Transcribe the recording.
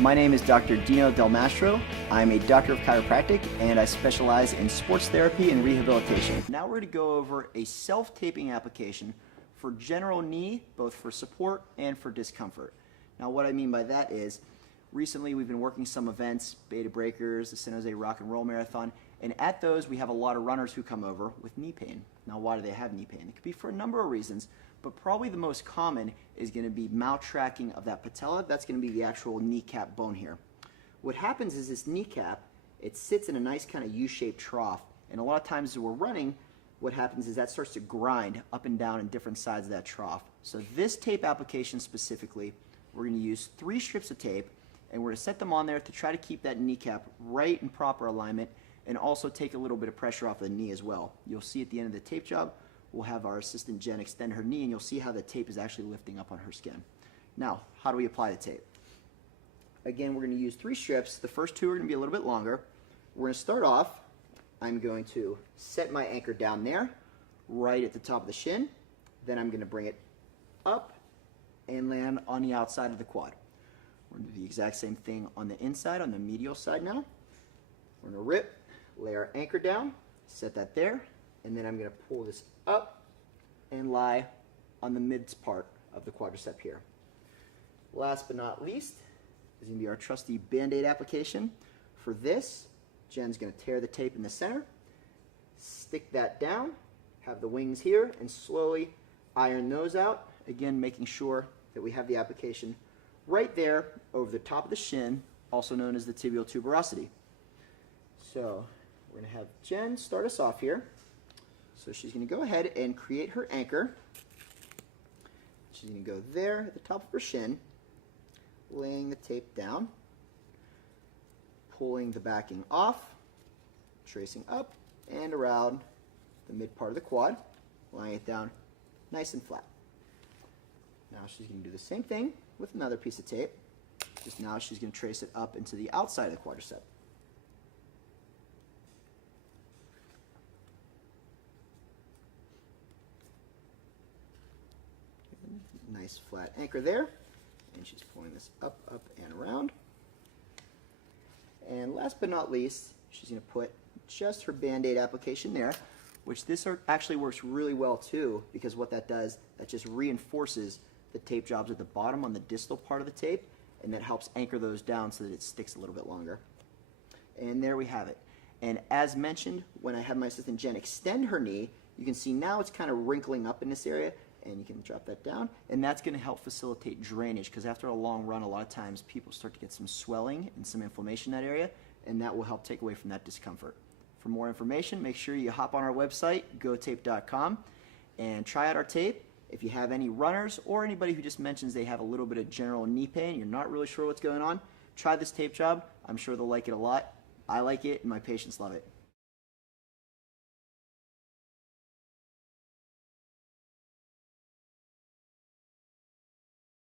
My name is Dr. Dino Del Mastro. I'm a doctor of chiropractic and I specialize in sports therapy and rehabilitation. Now we're going to go over a self-taping application for general knee, both for support and for discomfort. Now what I mean by that is, recently we've been working some events, Beta Breakers, the San Jose Rock and Roll Marathon, and at those we have a lot of runners who come over with knee pain. Now why do they have knee pain? It could be for a number of reasons, but probably the most common is going to be maltracking of that patella. That's going to be the actual kneecap bone here. What happens is this kneecap, it sits in a nice kind of U-shaped trough, and a lot of times as we're running, what happens is that starts to grind up and down in different sides of that trough. So this tape application specifically, we're going to use 3 strips of tape, and we're going to set them on there to try to keep that kneecap right in proper alignment and also take a little bit of pressure off the knee as well. You'll see at the end of the tape job, we'll have our assistant Jen extend her knee and you'll see how the tape is actually lifting up on her skin. Now, how do we apply the tape? Again, we're going to use 3 strips. The first 2 are going to be a little bit longer. We're going to start off, I'm going to set my anchor down there, right at the top of the shin. Then I'm going to bring it up and land on the outside of the quad. We're going to do the exact same thing on the inside, on the medial side now. We're going to rip, lay our anchor down, set that there, and then I'm going to pull this up and lie on the mid part of the quadricep here. Last but not least is going to be our trusty Band-Aid application. For this, Jen's going to tear the tape in the center, stick that down, have the wings here, and slowly iron those out, again making sure that we have the application right there over the top of the shin, also known as the tibial tuberosity. So we're going to have Jen start us off here. So she's going to go ahead and create her anchor. She's going to go there at the top of her shin, laying the tape down, pulling the backing off, tracing up and around the mid part of the quad, laying it down nice and flat. Now she's going to do the same thing with another piece of tape. Just now she's going to trace it up into the outside of the quadricep. Nice flat anchor there, and she's pulling this up, up, and around. And last but not least, she's going to put just her Band-Aid application there, which this actually works really well too, because what that does, that just reinforces the tape jobs at the bottom on the distal part of the tape, and that helps anchor those down so that it sticks a little bit longer. And there we have it. And as mentioned, when I have my assistant Jen extend her knee, you can see now it's kind of wrinkling up in this area, and you can drop that down, and that's going to help facilitate drainage, because after a long run, a lot of times people start to get some swelling and some inflammation in that area, and that will help take away from that discomfort. For more information, make sure you hop on our website, gotape.com, and try out our tape. If you have any runners or anybody who just mentions they have a little bit of general knee pain, you're not really sure what's going on, try this tape job. I'm sure they'll like it a lot. I like it, and my patients love it.